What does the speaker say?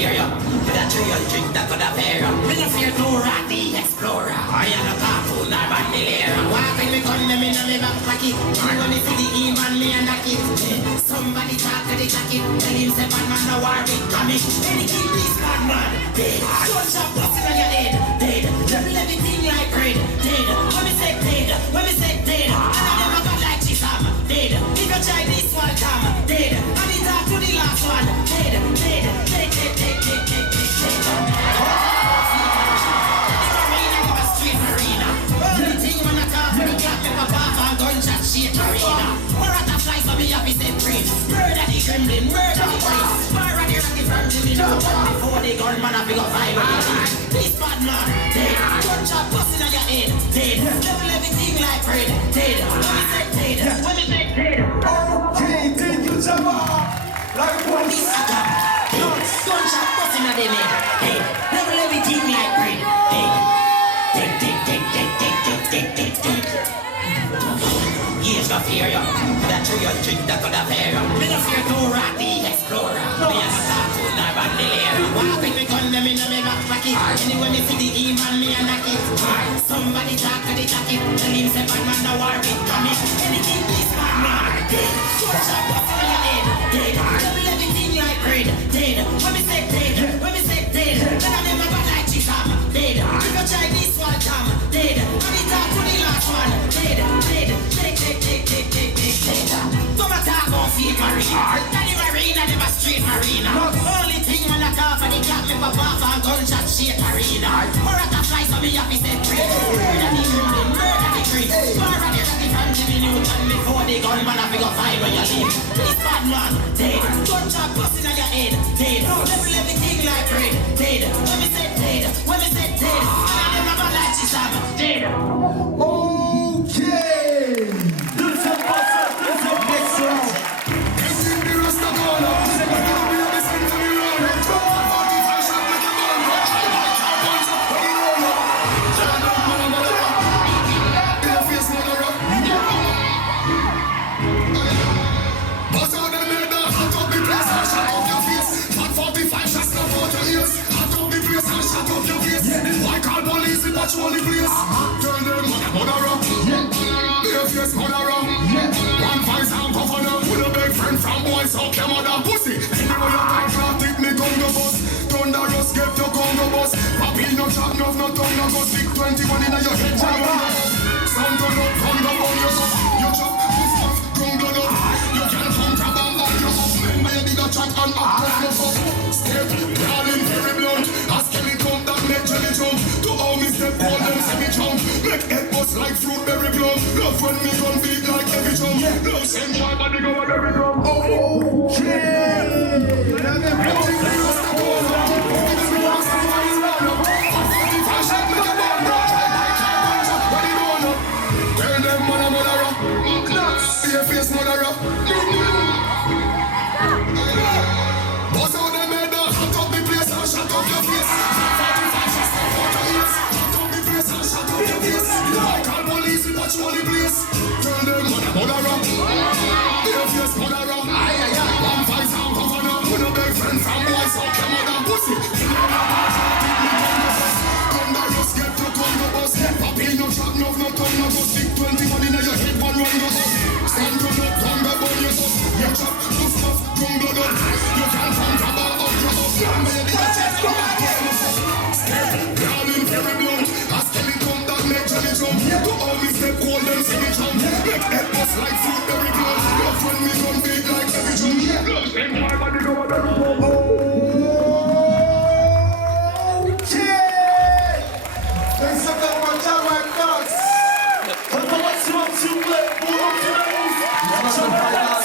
fear you. With a 300 that could have fear you. Me no fear to rat the explorer. I am a cartoon or bandolier. Walking me gun them in me back pocket. And when me see the E-man me and knock it. Somebody talk to the jacket. Tell him say bad man no war with comic. Anything this bad man dead. Gunshot busting on your head dead. Double everything like bread dead. When me say dead, when me say dead. And I never got like this dead. If you try this one come dead. And it talk to the last one dead, dead, dead, dead, dead, dead, dead, dead. Street arena. Only thing when I talk to the clock me pop off and gunshot shit arena. Murata flies so me happy set free. Murder the gremlin, murder the tree. Murder the rocky from Jimmy now. Before the gunman I pick up five on your head. This bad man dead. Gunshot busting on your head dead. Double everything like bread dead. When me say dead, when me say dead. Okay, thank you, Jamal. Like what? This attack dead. Gunshot busting on them head dead. Double everything like bread dead. Dead, dead, dead, dead, dead, dead, dead, dead, dead. Years no fear you. That 300 that could have fear you. Me no fear to rat the explorer. Me a cartoon or bandolier. Walking me gun them in me back pocket. Anyway me see the E-man me a knock it. Somebody talk to the jacket. Tell him say bad man no war with comic. Anything this bad man dead. Gunshot busting on your head dead. Double everything like bread dead. When me say dead, when me say dead. Then I never got like this dead. If you try this one come dead. And it talk to the last one dead, dead, dead, dead, dead, dead, dead, dead. Don't talk about feet marina. Daddy marina, never street marina. Only thing when I talk for the clock me pop off and gunshot shit arena. Murata fly so me happy set free. Murder the gremlin, murder the tree. Murder the rocky from Jimmy Newton. Before the gunman I pick up five when you leave. This bad man dead. Gunshot busting on your head dead. Double everything like bread dead. When me say dead, when me say dead. I never got like this dead. Okay. This is Buster. This is next round. This is the rest of all of us. We're gonna be on this thing to the round. Let's go. Bust out the leather, hot up the place and shut up your face. Fat 45 shots come out your ears. Hot up the place and shut up your face. Why call police in patrol the place? Turn them mother up. Their face mother up. One voice and cover them. With a big friend from boys out your mother pussy. Anyway you can't flat it, me gun go bust. Thunderous get your gun go bust. Papi no chop, no tongue no go stick 21 in your head. Sound turn up, gun go burn your cup. You chop, puff puff, gun blood up. You can't come to bomb on your cup. Remember you did a chat and up your cup. Step, darling, very blunt. Ask Kelly come that make jelly jump. To all me step, all them say me jump. Make head bust like fruit berry plum. Love when me gun beat like heavy drum. Love same boy body go a berry drum. Turn them mother up. See your face mother up. Bust out them head up. Hot up the place and shut up your face. 45 shots come out your ears. Hot up the place and shut up your face. Like all police in patrol the place. Turn them mother up. See your face mother up. One voice and cover up. With a big friend from boys out your mother pussy. Thunderous get your tongue go bust. Papi no chop, no tongue no go stick 21 in your head, one run go bust. Stand run up, tongue go burn your bust. You chop, puff puff, gun blood up. You can't come to bar up your bust. Remember you did a chest, you can't get no fuck. Step, darling, very blunt. Ask Kelly come that make jelly jump. To all me step, cold them see me jump. Make head bust like fruit berry plum. Love when me gun beat like heavy drum. Love same boy body go a berry plum. Thanks so much, Jamal Knox. Un peu maximum, s'il vous plaît, pour l'optimisme. Jamal Knox.